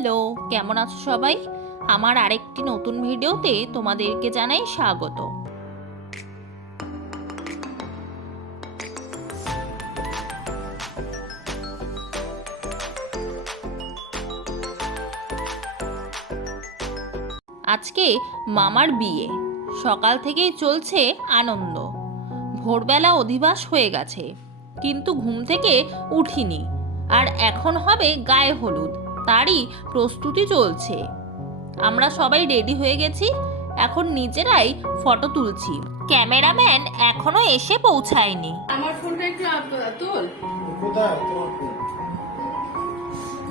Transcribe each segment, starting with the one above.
Hello, কেমন আছো সবাই? আমার আরেকটি নতুন ভিডিওতে তোমাদেরকে জানাই স্বাগত। আজকে মামার বিয়ে, সকাল থেকেই চলছে আনন্দ। ভোরবেলা অধিবাস হয়ে গেছে, কিন্তু ঘুম থেকে উঠিনি। আর এখন হবে গায়ে হলুদ, তারই প্রস্তুতি চলছে। আমরা সবাই রেডি হয়ে গেছি, এখন নিজেরাই ফটো তুলছি। ক্যামেরাম্যান এখনো এসে পৌঁছায়নি। আমার ফোনটা একটু তোল।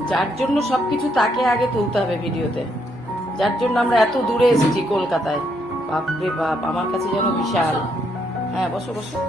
যার জন্য সবকিছু তাকে আগে তুলতে হবে ভিডিওতে, যার জন্য আমরা এত দূরে এসেছি কলকাতায়। বাপরে বাপ, আমার কাছে যেন বিশাল। হ্যাঁ, বসো বসো।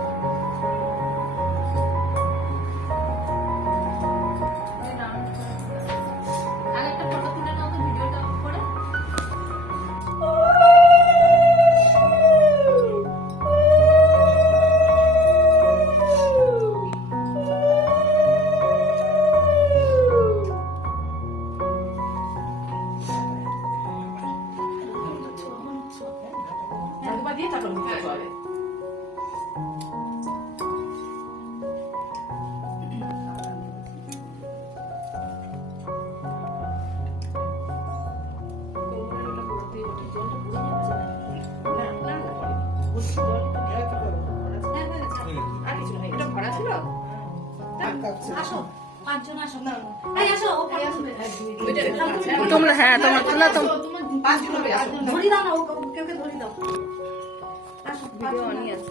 তোমরা হ্যাঁ তোমার তোমরা তো ধরি দাও না, কেউ ধরি দাও। আসো, ভিডিও অনই আছে।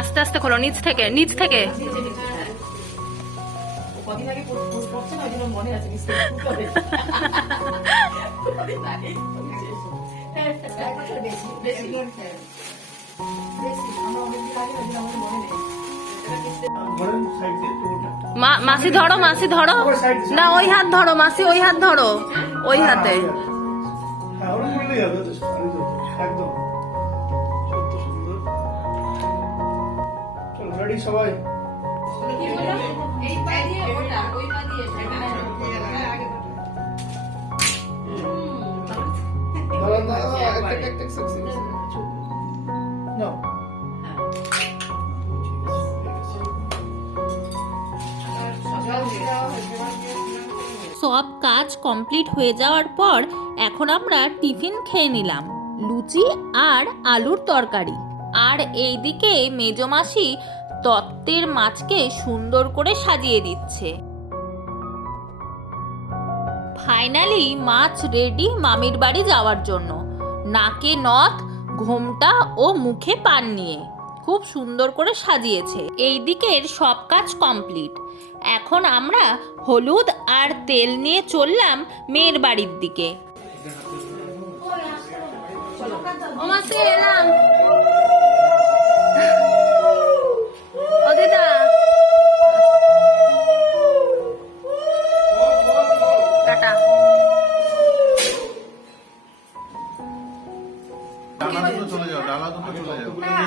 আস্তে আস্তে খোলো, নিচ থেকে নিচ থেকে। মাসি ধরো, মাসি ধরো না, ওই হাত ধরো মাসি, ওই হাত ধরো, ওই হাতে। সবাই সব কাজ কমপ্লিট হয়ে যাওয়ার পর এখন আমরা টিফিন খেয়ে নিলাম, লুচি আর আলুর তরকারি। আর এইদিকে মেজমাসি তত্ত্বের মাছকে সুন্দর করে সাজিয়ে দিচ্ছে। ফাইনালি মাছ রেডি মামির বাড়ি যাওয়ার জন্য। নাকে নথ, ঘোমটা ও মুখে পান নিয়ে খুব সুন্দর করে সাজিয়েছে। এই দিকের সব কাজ কমপ্লিট। এখন আমরা হলুদ আর তেল নিয়ে চললাম মেয়ের বাড়ির দিকে। ও মাসি এলাম। ও দিদা, টাটা।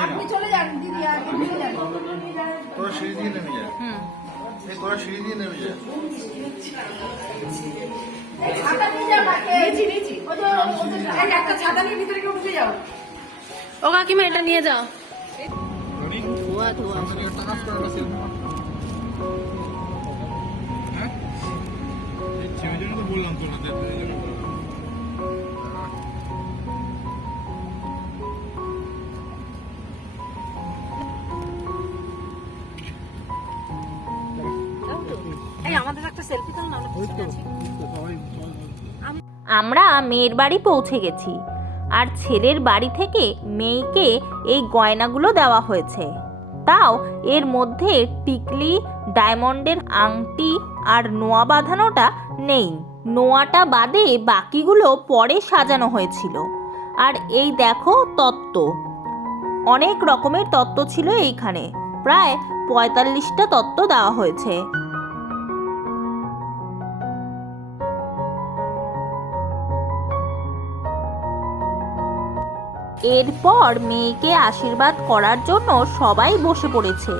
আপনি চলে যান দিদি, আপনি চলে যান। তোরা সিঁড়ি দিয়ে নেমে যা। তোরা সিঁড়ি দিয়ে নেমে যা। ছাতা নিয়ে যাও না, নিয়েছি। একটা ছাতা নিয়ে ভিতরে কেউ ঢুকে যাও। ও কাকিমা এটা নিয়ে যাও। ধোয়া ধোয়া। বললাম এই আমাদের একটা সেলফি তুল না, আমরা পিছনে আছি। আমরা মেয়ের বাড়ি পৌঁছে গেছি আর ছেলের বাড়ি থেকে মেয়েকে এই গয়নাগুলো দেওয়া হয়েছে। তাও এর মধ্যে টিকলি, ডায়মন্ডের আংটি আর নোয়া বাঁধানোটা নেই। নোয়াটা বাদে বাকিগুলো পরে সাজানো হয়েছিল। আর এই দেখো তত্ত্ব, অনেক রকমের তত্ত্ব ছিল এইখানে, প্রায় 45টা তত্ত্ব দেওয়া হয়েছে। এরপর মেয়েকে আশীর্বাদ করার জন্য সবাই বসে পড়েছে।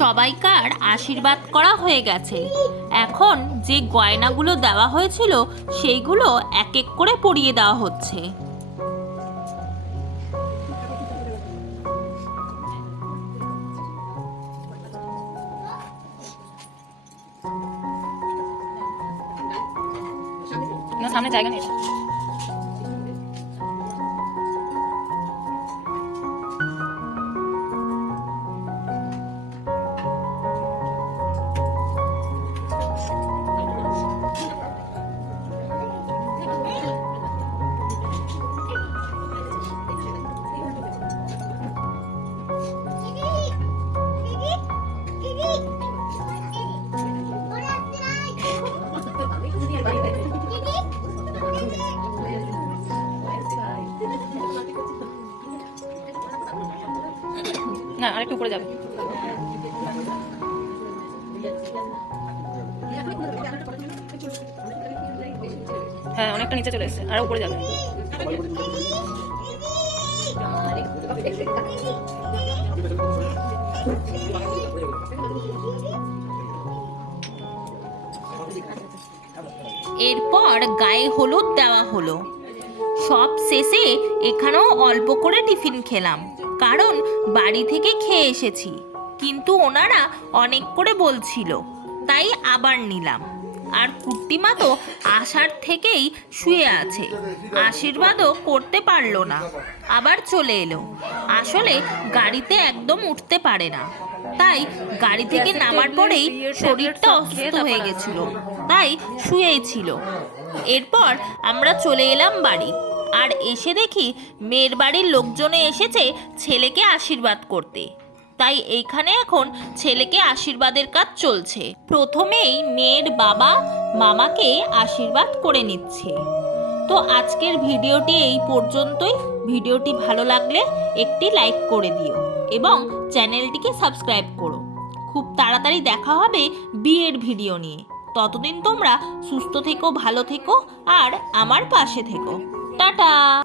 সবাইকার আশীর্বাদ করা হয়ে গেছে। এখন যে গয়নাগুলো দেওয়া হয়েছিল সেইগুলো এক এক করে পরিয়ে দেওয়া হচ্ছে। সামনে জায়গা নেই। না, আরেকটু উপরে যাবে। হ্যাঁ, অনেকটা নিচে চলে এসেছে, আর উপরে যাবে। এরপর গায়ে হলুদ দেওয়া হলো। সব শেষে এখানেও অল্প করে টিফিন খেলাম, কারণ বাড়ি থেকে খেয়ে এসেছি, কিন্তু ওনারা অনেক করে বলছিল তাই আবার নিলাম। আর কুট্টিমা তো আসার থেকেই শুয়ে আছে, আশীর্বাদও করতে পারলো না, আবার চলে এলো। আসলে গাড়িতে একদম উঠতে পারে না, তাই গাড়ি থেকে নামার পরেই শরীরটা অসুস্থ হয়ে গেছিল, তাই শুয়েই ছিল। এরপর আমরা চলে এলাম বাড়ি, আর এসে দেখি মেয়ের বাড়ির লোকজনে এসেছে ছেলেকে আশীর্বাদ করতে। তাই এইখানে এখন ছেলেকে আশীর্বাদের কাজ চলছে। প্রথমেই মেয়ের বাবা মামাকে আশীর্বাদ করে নিচ্ছে। তো আজকের ভিডিওটি এই পর্যন্তই। ভিডিওটি ভালো লাগলে একটি লাইক করে দিও এবং চ্যানেলটিকে সাবস্ক্রাইব করো। খুব তাড়াতাড়ি দেখা হবে বিয়ের ভিডিও নিয়ে। ততদিন তোমরা সুস্থ থেকো, ভালো থেকো আর আমার পাশে থেকো। টাটা।